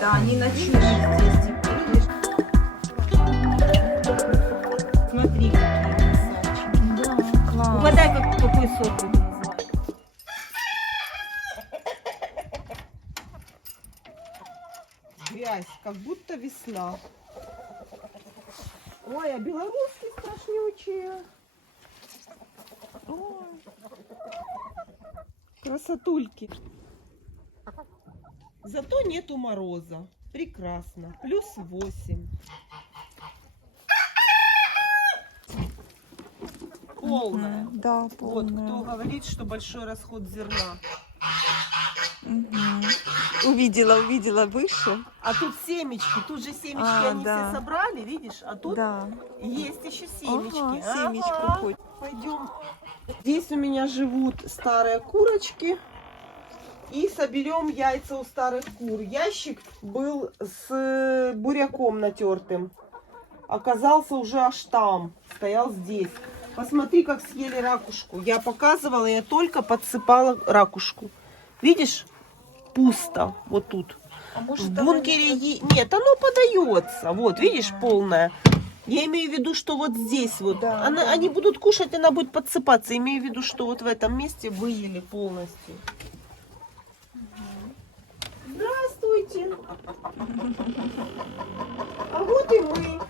Да, они ночуют здесь теперь. Видишь? Смотри, какие красавчики. Да, класс. Угадай, какой сорт это называется. Грязь, как будто весна. Ой, а белорусские страшнючие. Ой. Красотульки. Зато нету мороза. Прекрасно. +8. Полная. Да, Вот полная. кто говорит, что большой расход зерна. Мгм. Увидела выше. А тут семечки. Тут же семечки они да. все собрали, видишь? А тут Да. есть еще семечки. Ага, семечко Ага. хоть. Пойдем. Здесь у меня живут старые курочки. И соберем яйца у старых кур. Ящик был с буряком натертым. Оказался уже аж там. Стоял здесь. Посмотри, как съели ракушку. Я показывала, я только подсыпала ракушку. Видишь? Пусто. Вот тут. А может, В она бункере... не- Нет, оно подается. Вот, видишь, полное. Я имею в виду, что вот здесь вот. Да, да. Они будут кушать, она будет подсыпаться. Имею в виду, что вот в этом месте выели полностью. Здравствуйте. А вот и мы.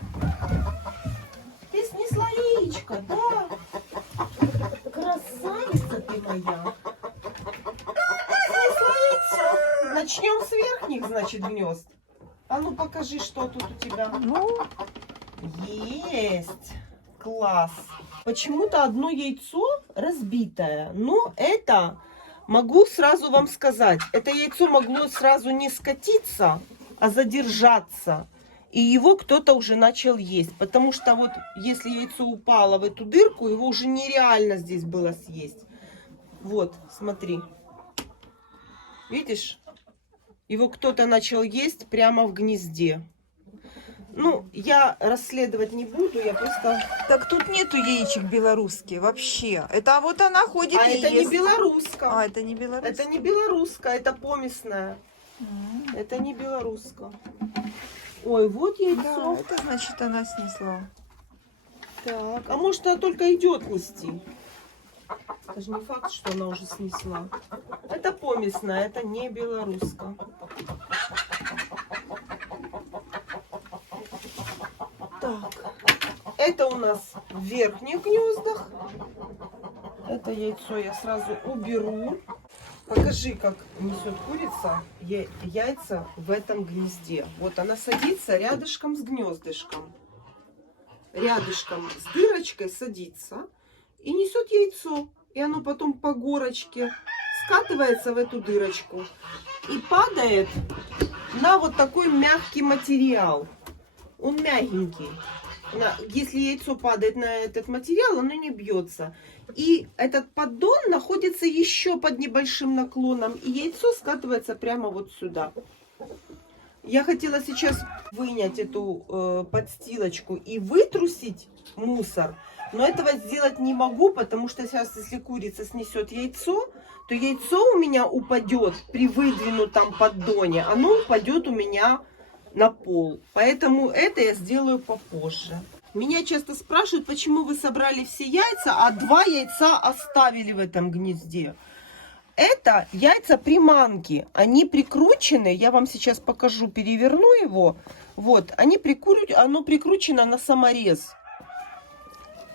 Ты снесла яичко, да? Красавица ты моя. Снесла яйцо. Начнем с верхних, значит, гнезд. А ну покажи, что тут у тебя. Ну, Есть. Класс. Почему-то одно яйцо разбитое. Но это, могу сразу вам сказать, это яйцо могло сразу не скатиться, а задержаться. И его кто-то уже начал есть. Потому что вот если яйцо упало в эту дырку, его уже нереально здесь было съесть. Вот, смотри. Видишь? Его кто-то начал есть прямо в гнезде. Ну, я расследовать не буду, я просто... так тут нету яичек белорусские вообще. Это вот она ходит А и это не ест. белорусская. А, это не белорусская. Это не белорусская, это помесная. М. Это не белорусская. Ой, вот Да, яйцо. это значит она снесла. Так, а может она только идет нести? Это же не факт, что она уже снесла. Это помесная, это не белорусская. Так, это у нас в верхних гнездах. Это яйцо я сразу уберу. Покажи, как несет курица яйца в этом гнезде. Вот она садится рядышком с гнездышком. Рядышком с дырочкой садится и несет яйцо. И оно потом по горочке скатывается в эту дырочку и падает на вот такой мягкий материал. Он мягенький. Если яйцо падает на этот материал, оно не бьется. И этот поддон находится еще под небольшим наклоном. И яйцо скатывается прямо вот сюда. Я хотела сейчас вынять эту подстилочку и вытрусить мусор. Но этого сделать не могу, потому что сейчас, если курица снесет яйцо, то яйцо у меня упадет при выдвинутом поддоне. Оно упадет у меня на пол. Поэтому это я сделаю попозже. Меня часто спрашивают, почему вы собрали все яйца, а 2 яйца оставили в этом гнезде. Это яйца приманки. Они прикручены. Я вам сейчас покажу, переверну его. Вот, оно прикручено на саморез.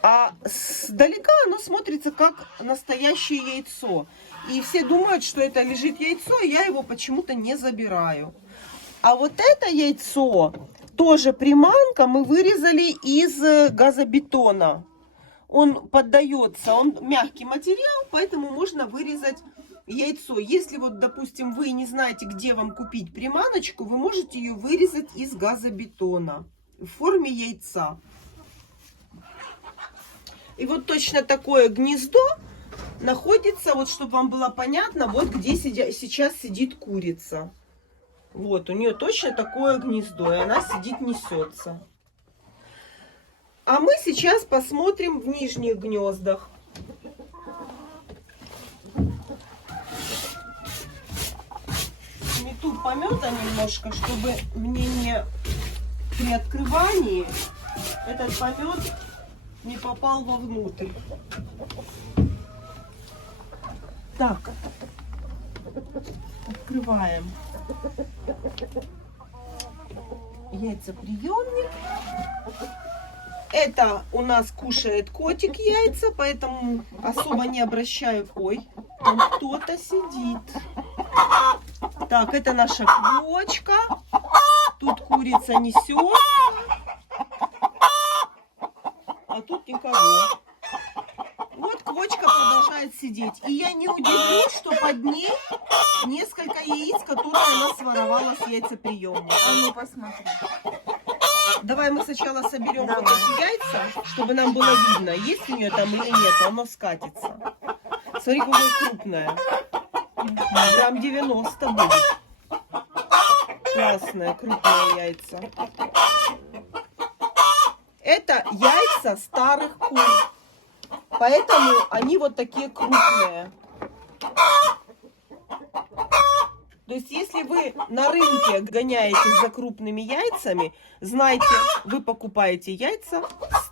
А сдалека оно смотрится как настоящее яйцо. И все думают, что это лежит яйцо, и я его почему-то не забираю. А вот это яйцо, тоже приманка, мы вырезали из газобетона. Он поддается, он мягкий материал, поэтому можно вырезать яйцо. Если вот, допустим, вы не знаете, где вам купить приманочку, вы можете ее вырезать из газобетона в форме яйца. И вот точно такое гнездо находится, вот чтобы вам было понятно, вот где сейчас сидит курица. Вот, у нее точно такое гнездо, и она сидит, несется. А мы сейчас посмотрим в нижних гнездах. тут помета немножко, чтобы мне не при открывании этот помет не попал вовнутрь. Так, открываем яйцеприемник. Это у нас кушает котик яйца, поэтому особо не обращаю. Ой, там кто-то сидит. Так, это наша квочка. Тут курица несет. А тут никого. Вот квочка продолжает сидеть. И я не удивлюсь, что под ней несколько яиц, которые она своровала с яйцеприемника. А ну посмотри. Давай мы сначала соберем Давай. вот эти яйца, чтобы нам было видно, есть у нее там или нет. Оно скатится. Смотри, какое крупное. Грамм 90 будет. Классные, крупные яйца. Это яйца старых кур. Поэтому они вот такие крупные. То есть, если вы на рынке гоняетесь за крупными яйцами, знайте, вы покупаете яйца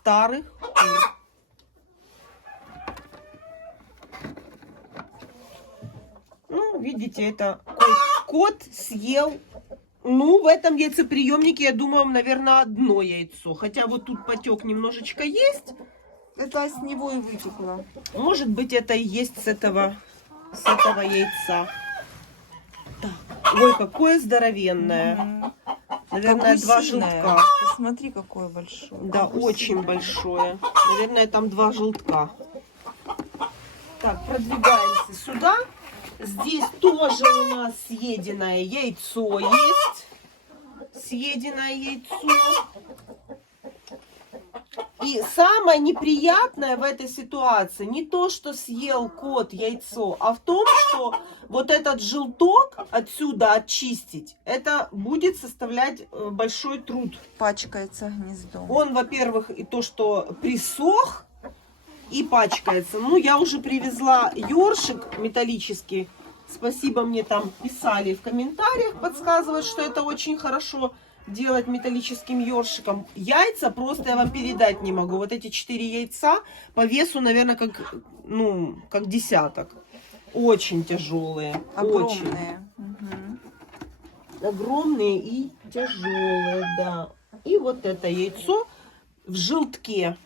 старых кур. Ну, видите, это кот съел. Ну, в этом яйцеприемнике, я думаю, наверное, одно яйцо. Хотя вот тут потек немножечко есть. Это с него и вытекло. Может быть, это и есть с этого яйца. Так. Ой, какое здоровенное. Мгм. Наверное, Как 2 гусиное. желтка. Посмотри, какое большое. Да, Как гусиное. очень большое. Наверное, там 2 желтка. Так, продвигаемся сюда. Здесь тоже у нас съеденное яйцо есть. Съеденное яйцо. И самое неприятное в этой ситуации не то, что съел кот яйцо, а в том, что вот этот желток отсюда очистить, это будет составлять большой труд. Пачкается гнездо. Он, во-первых, и то, что присох и пачкается. Ну, я уже привезла ёршик металлический. Спасибо, мне там писали в комментариях, подсказывают, что это очень хорошо делать металлическим ёршиком. Яйца просто я вам передать не могу. Вот эти 4 яйца по весу, наверное, как десяток. Очень тяжелые. Очень. Огромные. Мгм. Огромные и тяжелые, да. И вот это яйцо в желтке.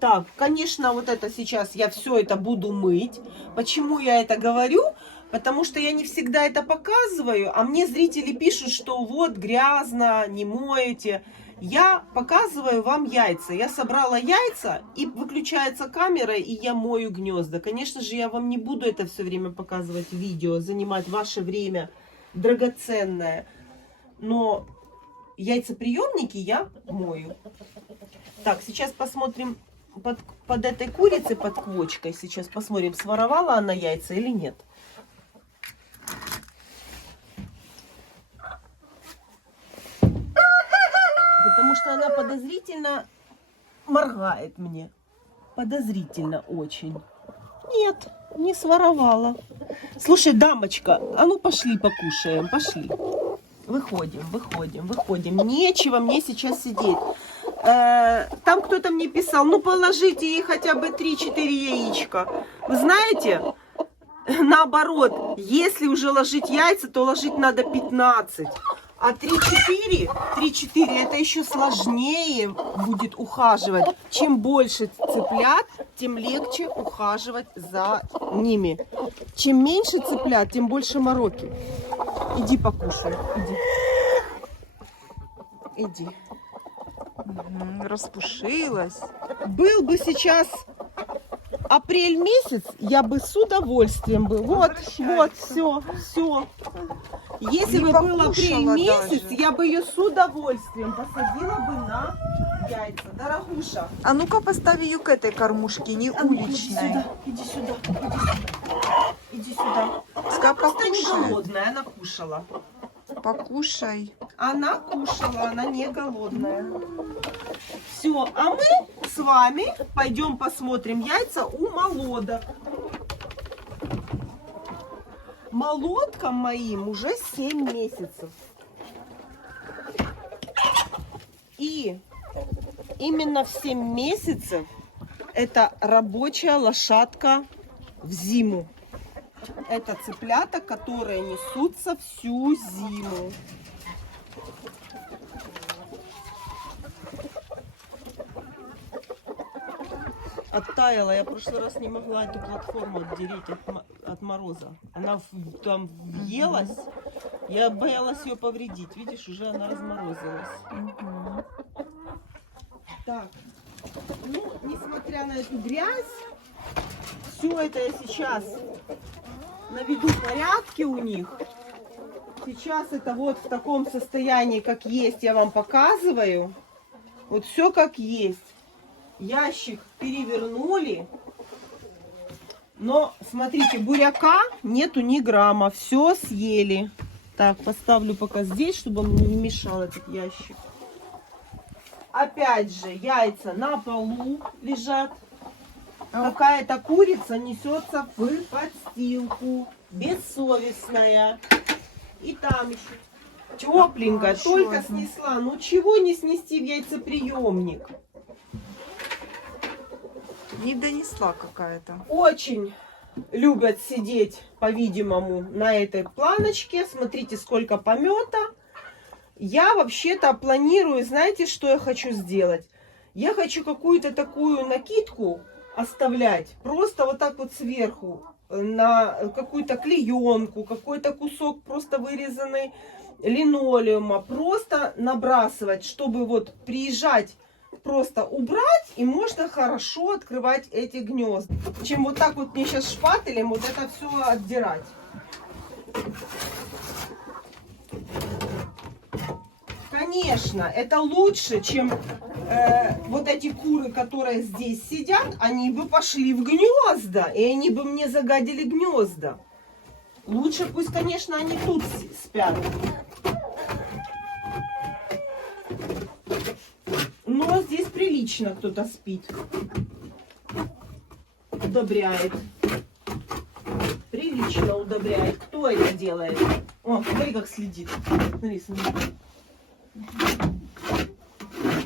Так, конечно, вот это сейчас я все это буду мыть. Почему я это говорю? Потому что я не всегда это показываю, а мне зрители пишут, что вот грязно, не моете. Я показываю вам яйца. Я собрала яйца, и выключается камера, и я мою гнезда. Конечно же, я вам не буду это все время показывать в видео, занимать ваше время драгоценное. Но яйцеприемники я мою. Так, сейчас посмотрим под этой курицей, под квочкой. Сейчас посмотрим, своровала она яйца или нет. Потому что она подозрительно моргает мне. Подозрительно очень. Нет, не своровала. Слушай, дамочка, а ну пошли покушаем, пошли. Выходим, выходим, выходим. Нечего мне сейчас сидеть. Там кто-то мне писал, ну положите ей хотя бы 3-4 яичка. Вы знаете, наоборот, если уже ложить яйца, то ложить надо 15. А 3-4 это еще сложнее будет ухаживать. Чем больше цыплят, тем легче ухаживать за ними. Чем меньше цыплят, тем больше мороки. Иди покушай, иди. Иди. Мгм. Распушилась. Был бы сейчас апрель месяц, я бы с удовольствием бы. Вот, вот, все, все. Если Не бы был апрель покушала месяц, даже. я бы ее с удовольствием посадила бы на яйца. Дорогуша, А ну-ка поставь ее к этой кормушке, не а ну, уличной. иди сюда, иди сюда. Иди сюда. Пускай Она просто не покушает. голодная, она кушала. Покушай. Она кушала, она не голодная. Все, а мы с вами пойдем посмотрим яйца у молодок. Молоткам моим уже 7 месяцев. И именно в 7 месяцев это рабочая лошадка в зиму. Это цыплята, которые несутся всю зиму. Оттаяла. Я в прошлый раз не могла эту платформу отделить от мороза. Она там въелась. Я боялась ее повредить. Видишь, уже она разморозилась. Мгм. Так, ну, несмотря на эту грязь, все это я сейчас наведу порядки у них. Сейчас это вот в таком состоянии, как есть, я вам показываю. Вот все как есть. Ящик перевернули. Но, смотрите, буряка нету ни грамма. Все съели. Так, поставлю пока здесь, чтобы он не мешал этот ящик. Опять же, яйца на полу лежат. Какая-то курица несется в подстилку. Бессовестная. И там еще тепленькая. Еще Только одна. снесла. Ну чего не снести в яйцеприемник? Не донесла какая-то. Очень любят сидеть, по-видимому, на этой планочке. Смотрите, сколько помета. Я вообще-то планирую, знаете, что я хочу сделать? Я хочу какую-то такую накидку оставлять, просто вот так вот сверху, на какую-то клеенку, какой-то кусок просто вырезанный линолеума, просто набрасывать, чтобы вот приезжать, просто убрать, и можно хорошо открывать эти гнезда, чем вот так вот мне сейчас шпателем вот это все отдирать. Конечно, это лучше, чем вот эти куры, которые здесь сидят, они бы пошли в гнезда, и они бы мне загадили гнезда. Лучше пусть, конечно, они тут спят. Но здесь прилично кто-то спит. Удобряет. Прилично удобряет. Кто это делает? О, смотри, как следит. Смотри, смотри.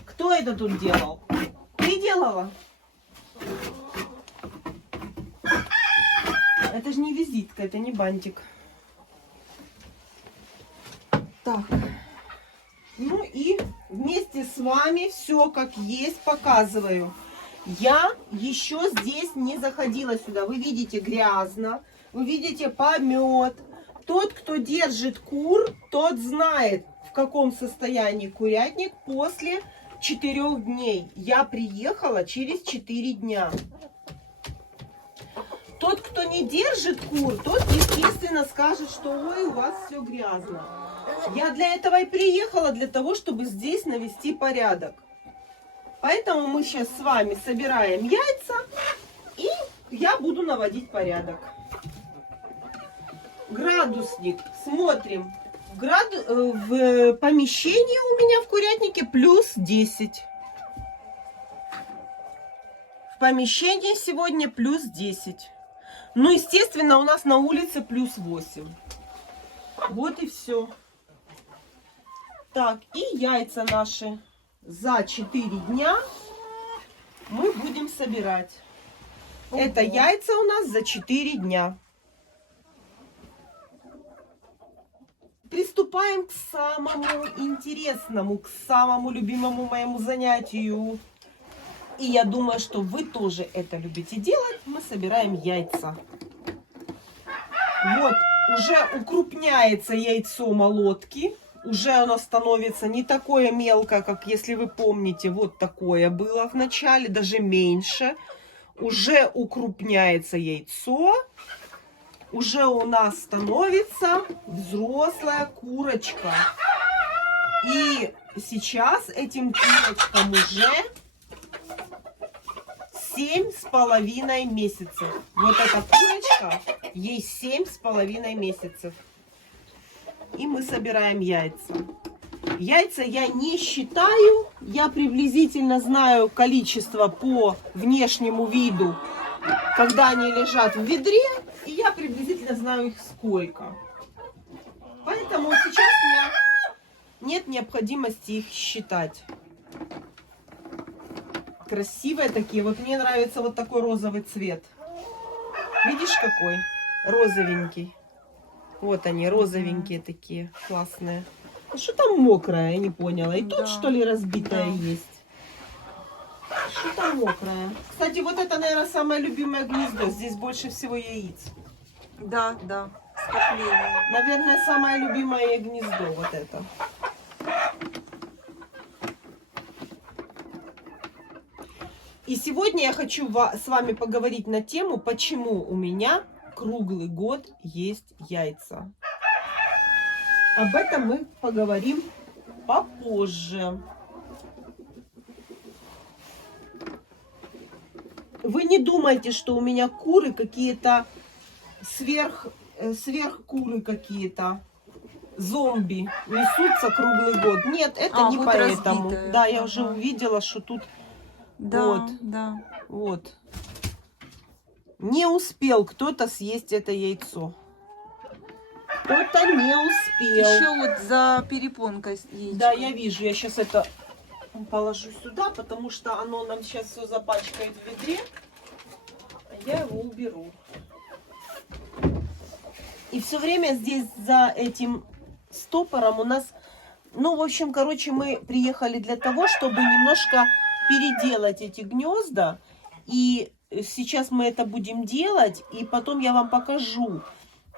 Кто это тут делал? Ты делала? Это же не визитка, это не бантик. Так. Ну и вместе с вами все как есть показываю. Я еще здесь не заходила сюда. Вы видите грязно, вы видите помет. Тот, кто держит кур, тот знает, в каком состоянии курятник после 4 дней. Я приехала через 4 дня. Тот, кто не держит кур, тот, естественно, скажет, что ой, у вас все грязно. Я для этого и приехала, для того, чтобы здесь навести порядок. Поэтому мы сейчас с вами собираем яйца, и я буду наводить порядок. Градусник. Смотрим. В помещении у меня в курятнике плюс 10. В помещении сегодня плюс 10. Ну, естественно, у нас на улице плюс 8. Вот и все. Так, и яйца наши за 4 дня мы будем собирать. Это яйца у нас за 4 дня. Приступаем к самому интересному, к самому любимому моему занятию. И я думаю, что вы тоже это любите делать. Мы собираем яйца. Вот, уже укрупняется яйцо молотки. Уже оно становится не такое мелкое, как, если вы помните, вот такое было в начале, даже меньше. Уже укрупняется яйцо. Уже у нас становится взрослая курочка. И сейчас этим курочкам уже 7,5 месяцев. Вот эта курочка, ей 7,5 месяцев. И мы собираем яйца. Яйца я не считаю. Я приблизительно знаю количество по внешнему виду, когда они лежат в ведре. И я приблизительно приблизительно знаю их сколько. Поэтому сейчас у меня нет необходимости их считать. Красивые такие. Вот мне нравится вот такой розовый цвет. Видишь, какой? Розовенький. Вот они, розовенькие такие, классные. А что там мокрое, я не поняла. И тут, Да. что ли, разбитое Да. есть? Что там мокрое? Кстати, вот это, наверное, самое любимое гнездо. Здесь больше всего яиц. Да, да, скопление. Наверное, самое любимое гнездо вот это. И сегодня я хочу с вами поговорить на тему, почему у меня круглый год есть яйца. Об этом мы поговорим попозже. Вы не думайте, что у меня куры какие-то сверхкуры какие-то. Зомби несутся круглый год. Нет, это не вот поэтому. разбитая. Да, я Ага. уже увидела, что тут Да, вот. да. вот. Не успел кто-то съесть это яйцо. Кто-то не успел. Еще вот за перепонкой яичко. Да, я вижу. Я сейчас это положу сюда, потому что оно нам сейчас все запачкает в ведре. А я его уберу. И все время здесь за этим стопором у нас... Ну, в общем, короче, мы приехали для того, чтобы немножко переделать эти гнезда. И сейчас мы это будем делать. И потом я вам покажу.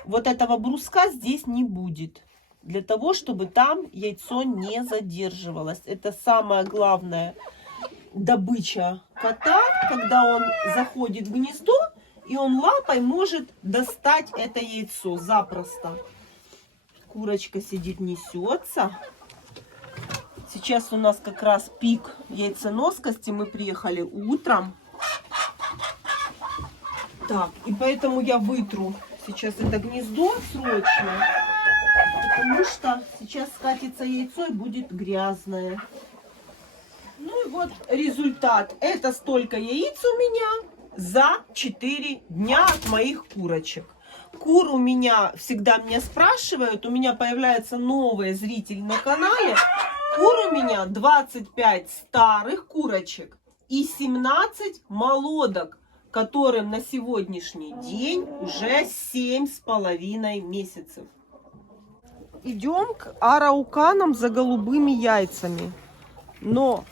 Вот этого бруска здесь не будет. Для того, чтобы там яйцо не задерживалось. Это самая главная добыча кота, когда он заходит в гнездо, и он лапой может достать это яйцо запросто. Курочка сидит, несется. Сейчас у нас как раз пик яйценоскости. Мы приехали утром. Так, и поэтому я вытру сейчас это гнездо срочно. Потому что сейчас скатится яйцо и будет грязное. Ну и вот результат. Это столько яиц у меня за 4 дня от моих курочек. Кур у меня всегда меня спрашивают. У меня появляются новые зрители на канале. Кур у меня 25 старых курочек и 17 молодок, которым на сегодняшний день уже 7,5 месяцев. Идем к арауканам за голубыми яйцами. Но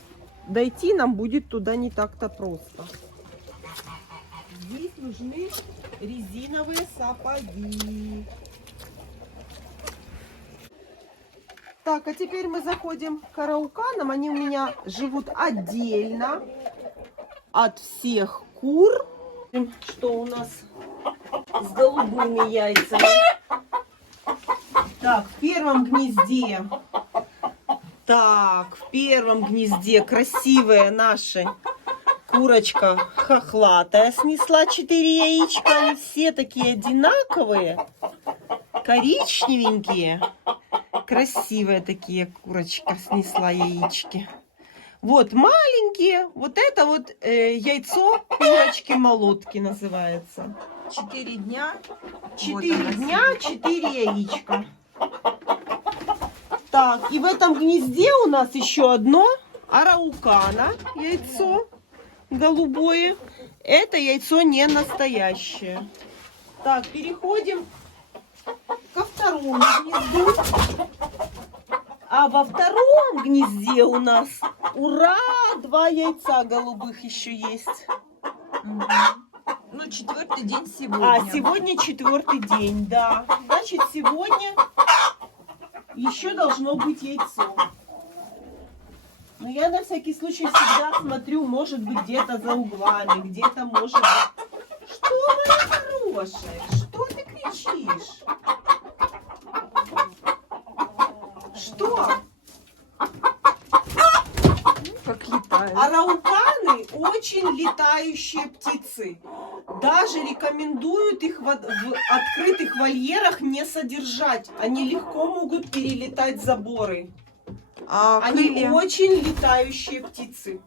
дойти нам будет туда не так-то просто. Здесь нужны резиновые сапоги. Так, а теперь мы заходим к арауканам. Они у меня живут отдельно от всех кур. Что у нас с голубыми яйцами? Так, в первом гнезде. Так, в первом гнезде красивые наши. Курочка хохлатая снесла 4 яичка. Они все такие одинаковые. Коричневенькие. Красивые такие курочка снесла яички. Вот маленькие. Вот это вот яйцо курочки-молотки называется. 4 дня. 4 Вот она дня, сидит. 4 яичка. Так, и в этом гнезде у нас еще одно араукана яйцо голубое. Это яйцо не настоящее. Так, переходим ко второму гнезду. А во втором гнезде у нас, ура, 2 яйца голубых еще есть. Мгм. Ну, 4-й день сегодня. А сегодня 4-й день, да. Значит, сегодня еще должно быть яйцо. Но я на всякий случай всегда смотрю, может быть, где-то за углами, где-то может быть... Что, моя хорошая? Что ты кричишь? Что? Как летает. Арауканы очень летающие птицы. Даже рекомендуют их в открытых вольерах не содержать. Они легко могут перелетать заборы. А Они крылья? очень летающие птицы.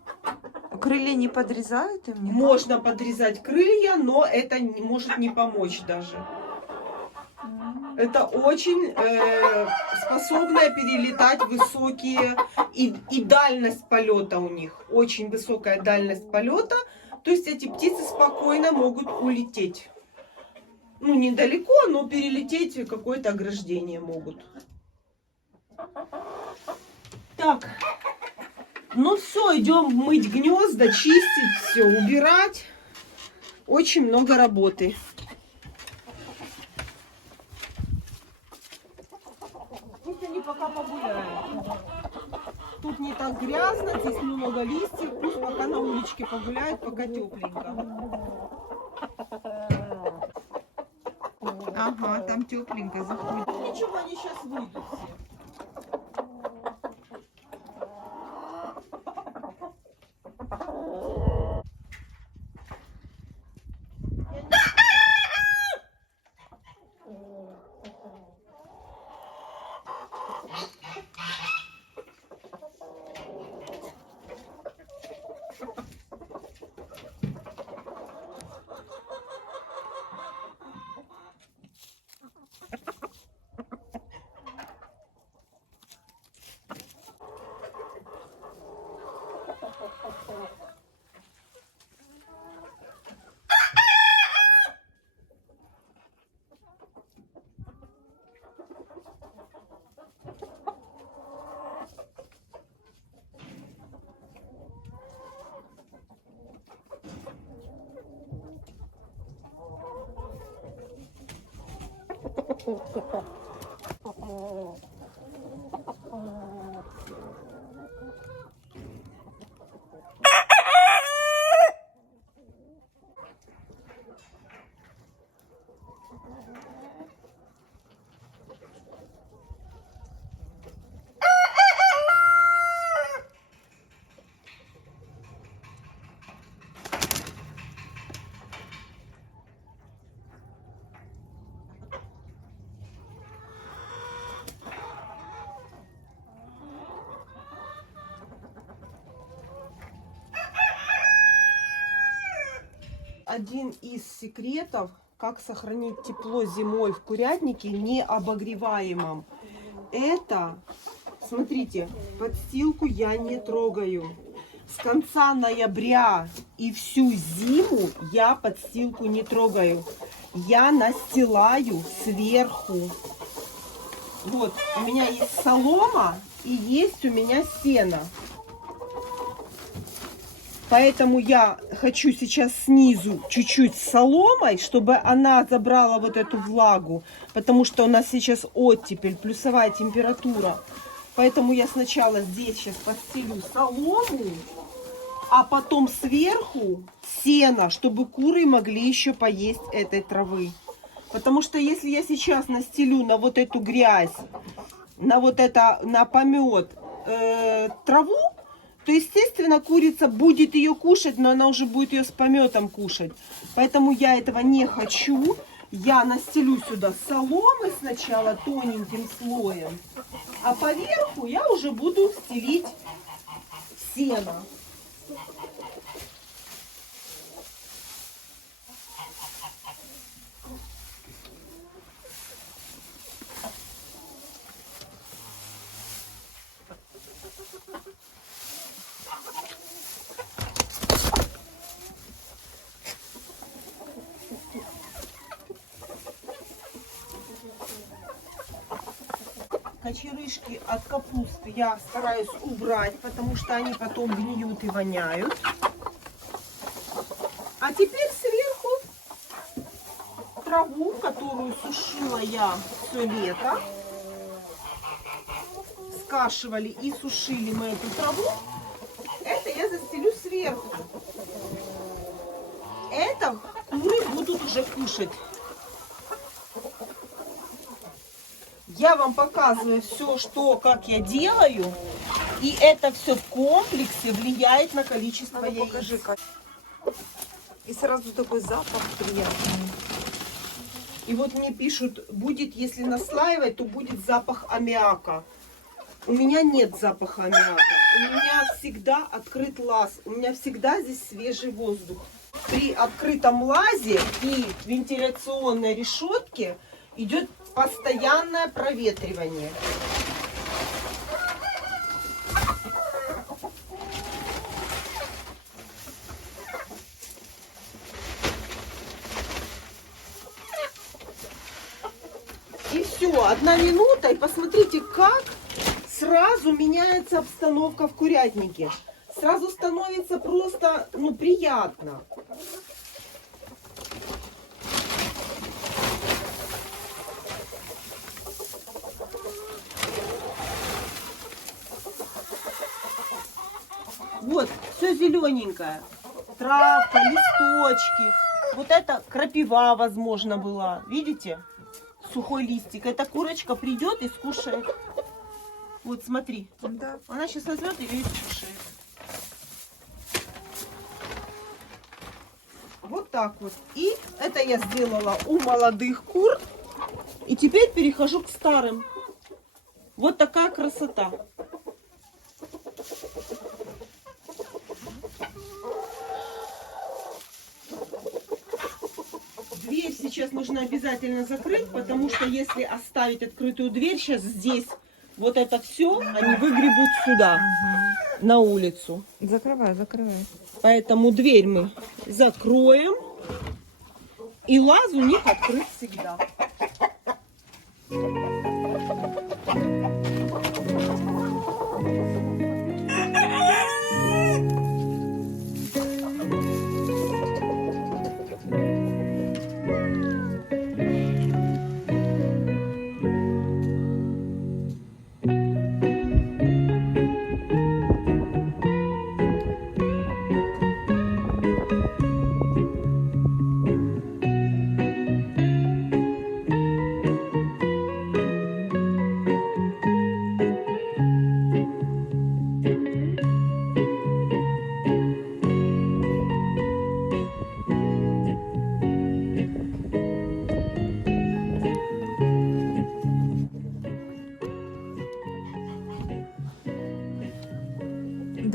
Крылья не подрезают им? Не Можно подрезать крылья, но это может не помочь даже. Это очень способная перелетать высокие и дальность полета у них. Очень высокая дальность полета. То есть эти птицы спокойно могут улететь. Ну, недалеко, но перелететь какое-то ограждение могут. Так. Ну все, идем мыть гнезда, чистить все, убирать. Очень много работы. Пусть они пока погуляют. Тут не так грязно, здесь много листьев. Пусть пока на уличке погуляют, пока тепленько. Ага, там тепленько заходит. Ничего, они сейчас выйдут все. Один из секретов, как сохранить тепло зимой в курятнике необогреваемом. Это, смотрите, подстилку я не трогаю. С конца ноября и всю зиму я подстилку не трогаю. Я настилаю сверху. Вот, у меня есть солома и есть у меня сено. Поэтому я хочу сейчас снизу чуть-чуть соломой, чтобы она забрала вот эту влагу. Потому что у нас сейчас оттепель, плюсовая температура. Поэтому я сначала здесь сейчас постелю солому, а потом сверху сено, чтобы куры могли еще поесть этой травы. Потому что если я сейчас настелю на вот эту грязь, на вот это, на помет траву, то, естественно, курица будет ее кушать, но она уже будет ее с пометом кушать. Поэтому я этого не хочу. Я настелю сюда соломы сначала тоненьким слоем, а поверху я уже буду стелить сено. Кочерышки от капусты я стараюсь убрать, потому что они потом гниют и воняют. А теперь сверху траву, которую сушила я все лето. Скашивали и сушили мы эту траву. Это я застелю сверху. Это куры будут уже кушать. Я вам показываю все, что, как я делаю. И это все в комплексе влияет на количество яиц. Покажи, как. И сразу такой запах приятный. И вот мне пишут, будет, если наслаивать, то будет запах аммиака. У меня нет запаха аммиака. У меня всегда открыт лаз. У меня всегда здесь свежий воздух. При открытом лазе и вентиляционной решетке идет постоянное проветривание. И все, 1 минута, и посмотрите, как сразу меняется обстановка в курятнике. Сразу становится просто, ну, приятно. Вот, все зелененькое. Травка, листочки. Вот это крапива, возможно, была. Видите? Сухой листик. Эта курочка придет и скушает. Вот, смотри. Да. Она сейчас возьмет и ее скушает. Вот так вот. И это я сделала у молодых кур. И теперь перехожу к старым. Вот такая красота. Дверь сейчас нужно обязательно закрыть, потому что если оставить открытую дверь, сейчас здесь вот это все, они выгребут сюда, на улицу. Закрывай, закрывай. Поэтому дверь мы закроем. И лаз у них открыт всегда.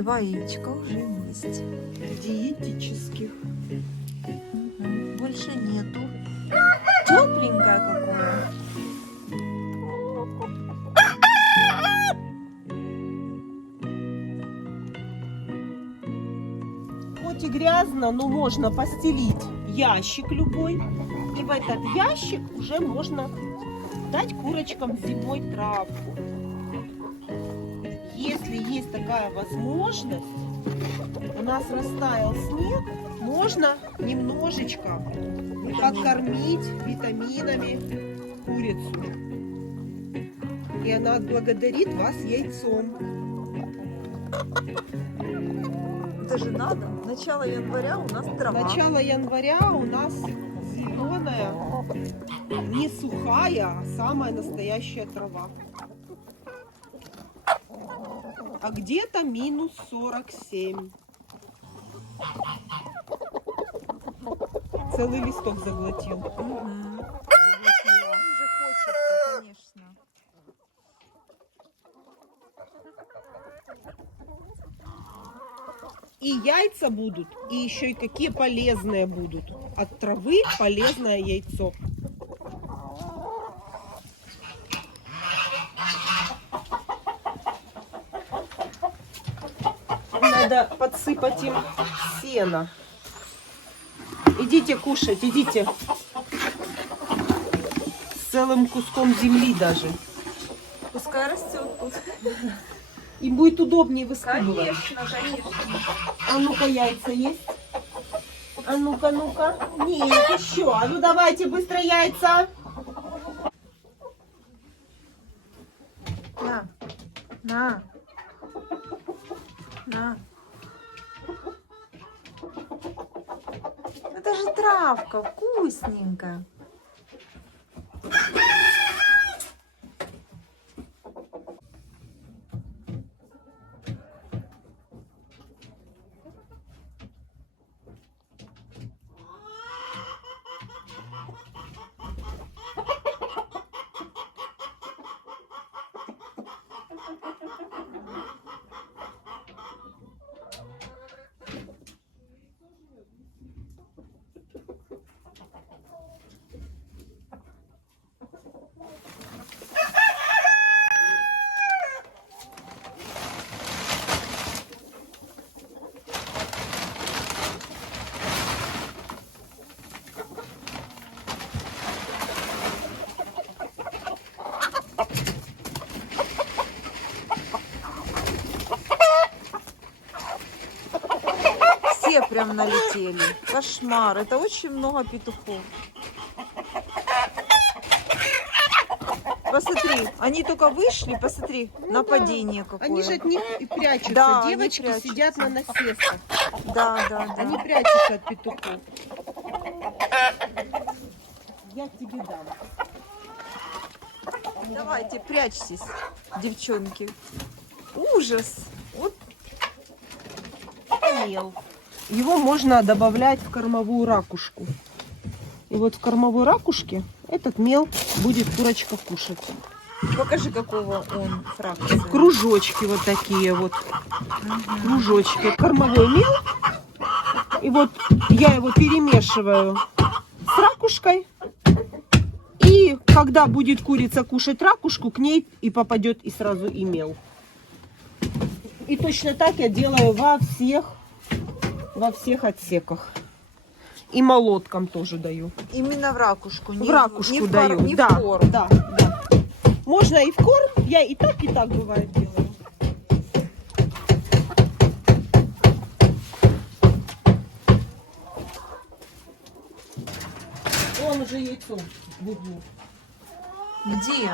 Два яичка уже есть. Диетических. Больше нету. Тепленькое какое. Хоть и грязно, но можно постелить ящик любой. И в этот ящик уже можно дать курочкам зимой травку. Если есть такая возможность, у нас растаял снег, можно немножечко подкормить витаминами курицу. И она отблагодарит вас яйцом. Это же надо. Начало января у нас трава. Начало января у нас зеленая, не сухая, а самая настоящая трава. А где-то минус 47. Целый листок заглотил. Угу. Заглотила. Уже хочется, конечно. И яйца будут, и еще и какие полезные будут. От травы полезное яйцо. Надо подсыпать им сено. Идите кушать, идите. С целым куском земли даже. Пускай растет тут. Им будет удобнее выскубывать. Конечно, конечно. А ну-ка, яйца есть? А ну-ка, ну-ка. Нет, еще. А ну давайте быстро яйца. На. На. На. Это же травка, вкусненькая. нам налетели. Кошмар. Это очень много петухов. Посмотри, они только вышли, посмотри, нападение какое. Они же от них и прячутся. Да, они Девочки прячутся. сидят на насестах. Да, да, да. Они прячутся от петухов. Я тебе дам. Давайте, прячьтесь, девчонки. Ужас. Вот Мел. Его можно добавлять в кормовую ракушку. И вот в кормовой ракушке этот мел будет курочка кушать. покажи, какого он фракции. Кружочки вот такие вот. Кружочки. Кормовой мел. И вот я его перемешиваю с ракушкой. И когда будет курица кушать ракушку, к ней и попадет и сразу и мел. И точно так я делаю во всех отсеках. И молоткам тоже даю. Именно в ракушку. В ракушку не в даю. Не да, в корм. да, да. Можно и в корм. Я и так бывает делаю. Вон уже яйцо в углу. Где?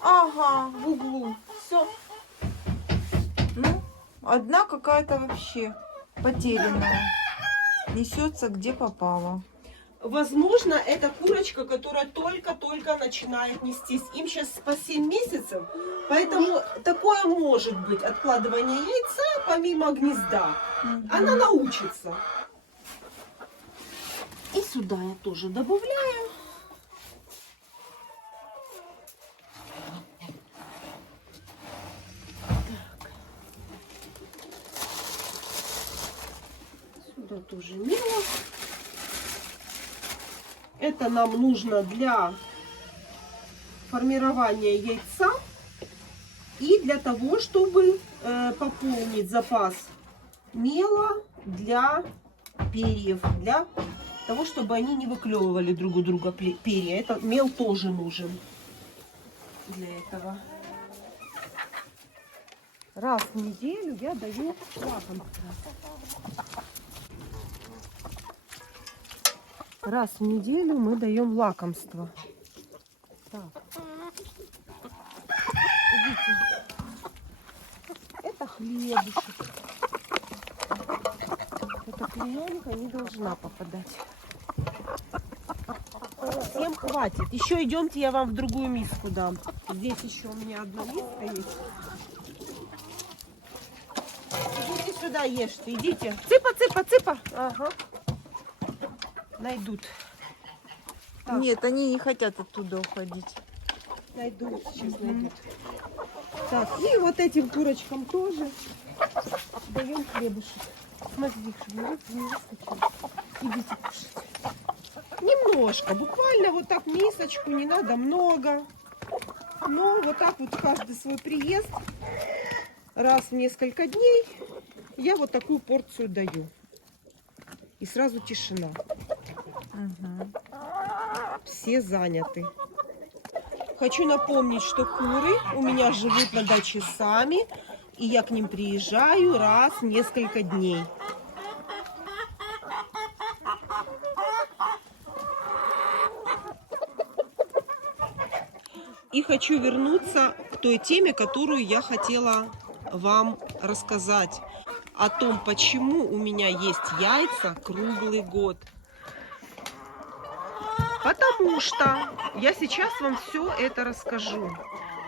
Ага, в углу. Все. Ну, одна какая-то вообще потерянная. Несется где попало. Возможно, это курочка, которая только-только начинает нестись. Им сейчас по 7 месяцев, поэтому такое может быть откладывание яйца помимо гнезда. Она научится. И сюда я тоже добавляю. Сюда тоже мело. Это нам нужно для формирования яйца и для того, чтобы пополнить запас мела для перьев, для того, чтобы они не выклевывали друг у друга перья. Это мел тоже нужен для этого. Раз в неделю я даю лакомство. Раз в неделю мы даем лакомство. Так. Видите? Это хлебушек. Эта клеенка не должна попадать. Всем хватит. Еще идемте, я вам в другую миску дам. Здесь еще у меня одна миска есть. Идите сюда, ешьте. Идите. Цыпа, цыпа, цыпа. Ага. Найдут. Так. Нет, они не хотят оттуда уходить. Найдут, сейчас найдут. Так, и вот этим курочкам тоже даем хлебушек. Смотри, чтобы не выскочили. Идите кушать. Немножко, буквально вот так мисочку, не надо много. Но вот так вот каждый свой приезд, раз в несколько дней, я вот такую порцию даю. И сразу тишина. Угу. Все заняты. Хочу напомнить, что куры у меня живут на даче сами, и я к ним приезжаю раз в несколько дней. И хочу вернуться к той теме, которую я хотела вам рассказать. О том, почему у меня есть яйца круглый год. Потому что я сейчас вам все это расскажу.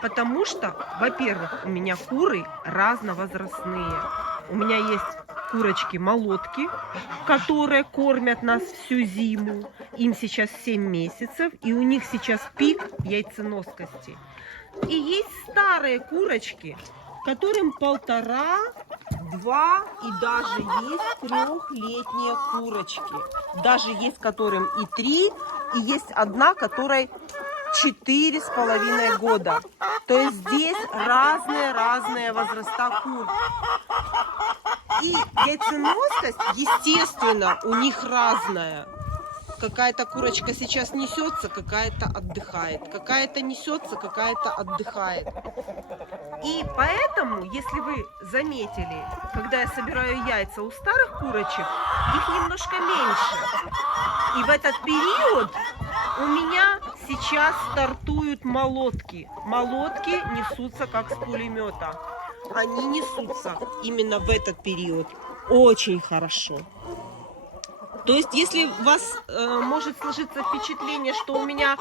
Потому что, во-первых, у меня куры разновозрастные. У меня есть курочки-молотки, которые кормят нас всю зиму. Им сейчас 7 месяцев, и у них сейчас пик яйценоскости. И есть старые курочки, которым 1,5-2, и даже есть 3-летние курочки. Даже есть которым и 3, и есть одна, которой 4,5 года. То есть здесь разные возраста кур. И яйценоскость, естественно, у них разная. какая-то курочка сейчас несется, какая-то отдыхает. Какая-то несется, какая-то отдыхает. И поэтому, если вы заметили, когда я собираю яйца у старых курочек, их немножко меньше. И в этот период у меня сейчас стартуют молотки. Молотки несутся как с пулемета. Они несутся именно в этот период. Очень хорошо. То есть, если у вас может сложиться впечатление, что у меня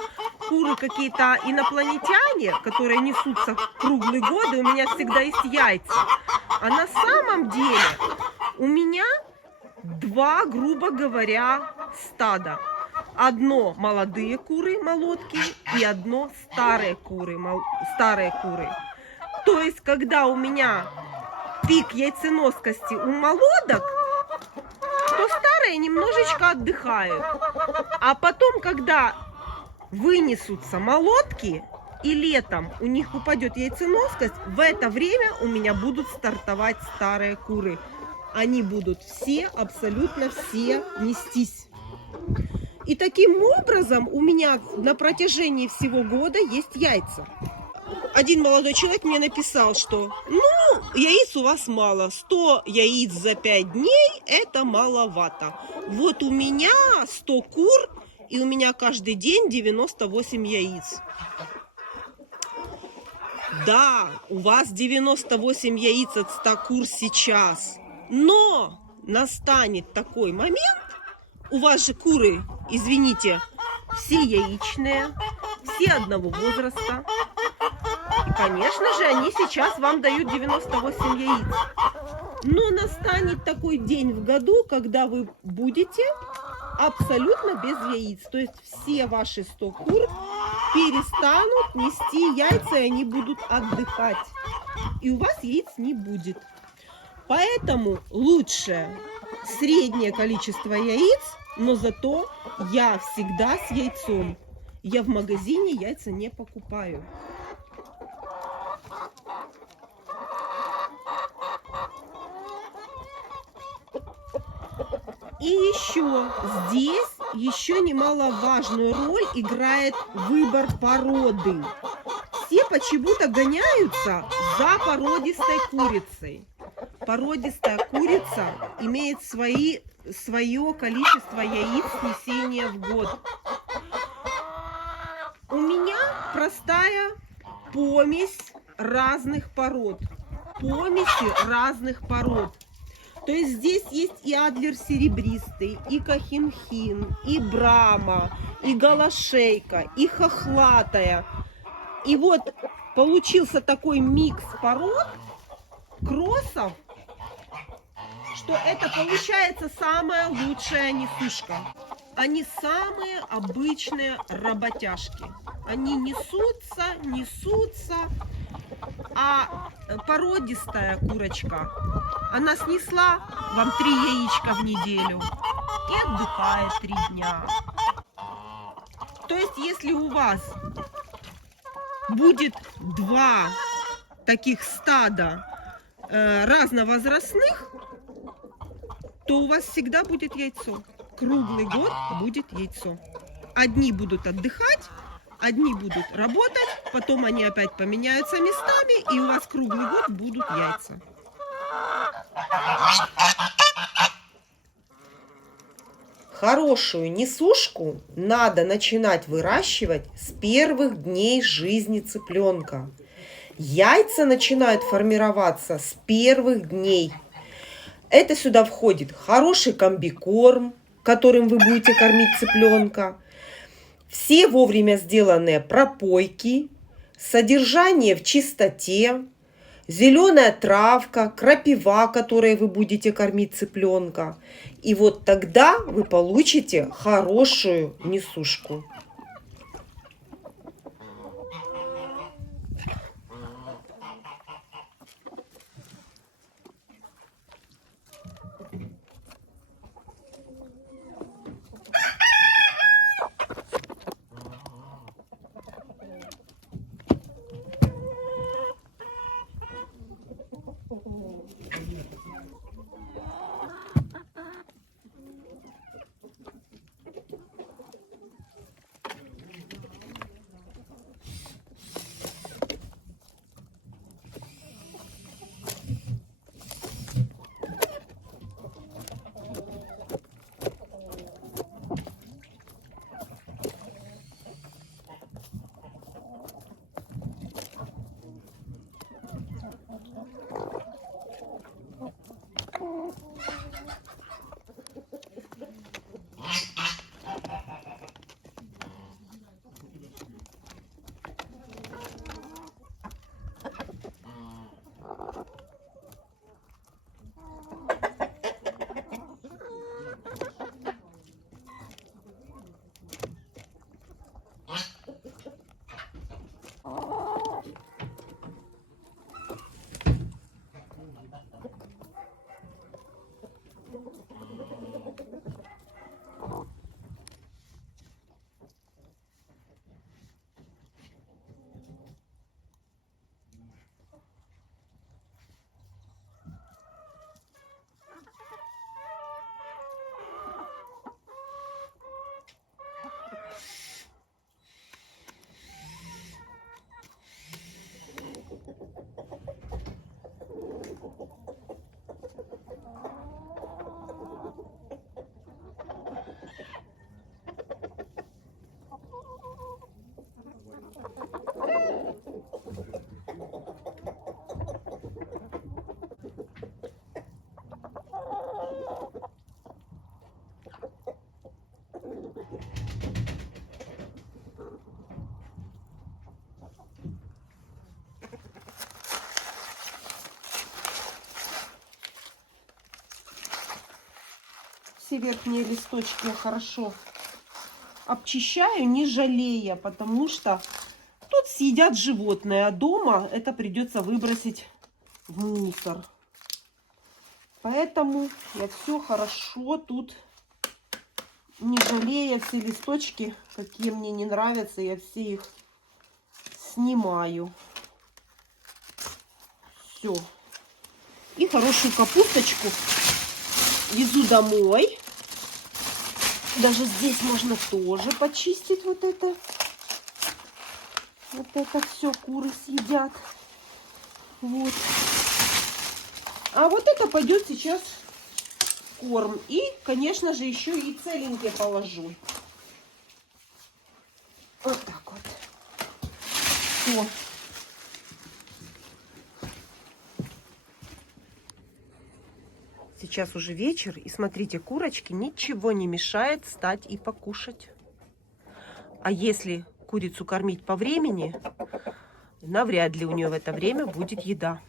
куры какие-то инопланетяне, которые несутся круглый год, и у меня всегда есть яйца. А на самом деле у меня два, грубо говоря, стада. Одно молодые куры, молотки, и одно старые куры, старые куры. То есть, когда у меня пик яйценоскости у молодок, то старые немножечко отдыхают. А потом, когда вынесутся молотки, и летом у них упадет яйценоскость, в это время у меня будут стартовать старые куры. Они будут все, абсолютно все нестись. И таким образом у меня на протяжении всего года есть яйца. Один молодой человек мне написал, что яиц у вас мало, 100 яиц за 5 дней это маловато. Вот у меня 100 кур, и у меня каждый день 98 яиц. Да, у вас 98 яиц от 100 кур сейчас, но настанет такой момент, у вас же куры, извините, все яичные, все одного возраста. И, конечно же, они сейчас вам дают 98 яиц. Но настанет такой день в году, когда вы будете абсолютно без яиц. То есть все ваши 100 кур перестанут нести яйца, и они будут отдыхать. И у вас яиц не будет. Поэтому лучше среднее количество яиц, но зато я всегда с яйцом. Я в магазине яйца не покупаю. И еще здесь немаловажную роль играет выбор породы. Все почему-то гоняются за породистой курицей. Породистая курица имеет свое количество яиц снесения в год. У меня простая помесь разных пород. Помеси разных пород. То есть здесь есть и адлер серебристый, и кохинхин, и брама, и голошейка, и хохлатая. И вот получился такой микс пород, кроссов, что это получается самая лучшая несушка. Они самые обычные работяжки. Они несутся, а породистая курочка, она снесла вам 3 яичка в неделю и отдыхает 3 дня. То есть, если у вас будет 2 таких стада разновозрастных, то у вас всегда будет яйцо. Круглый год будет яйцо. Одни будут отдыхать, одни будут работать, потом они опять поменяются местами, и у вас круглый год будут яйца. Хорошую несушку надо начинать выращивать с первых дней жизни цыпленка. Яйца начинают формироваться с первых дней. Это сюда входит хороший комбикорм, которым вы будете кормить цыпленка, все вовремя сделанные пропойки, содержание в чистоте, зеленая травка, крапива, которой вы будете кормить цыпленка. И вот тогда вы получите хорошую несушку. Все верхние листочки я хорошо обчищаю, не жалея, потому что тут съедят животные, а дома это придется выбросить в мусор. Поэтому я все хорошо тут, не жалея, все листочки, какие мне не нравятся, я все их снимаю. Все. И хорошую капусточку везу домой. Даже здесь можно тоже почистить вот это. Вот это все куры съедят. Вот. А вот это пойдет сейчас в корм. И, конечно же, еще и целенькие положу. Вот так вот. Все. Сейчас уже вечер, и смотрите, курочке ничего не мешает встать и покушать. А если курицу кормить по времени, навряд ли у нее в это время будет еда.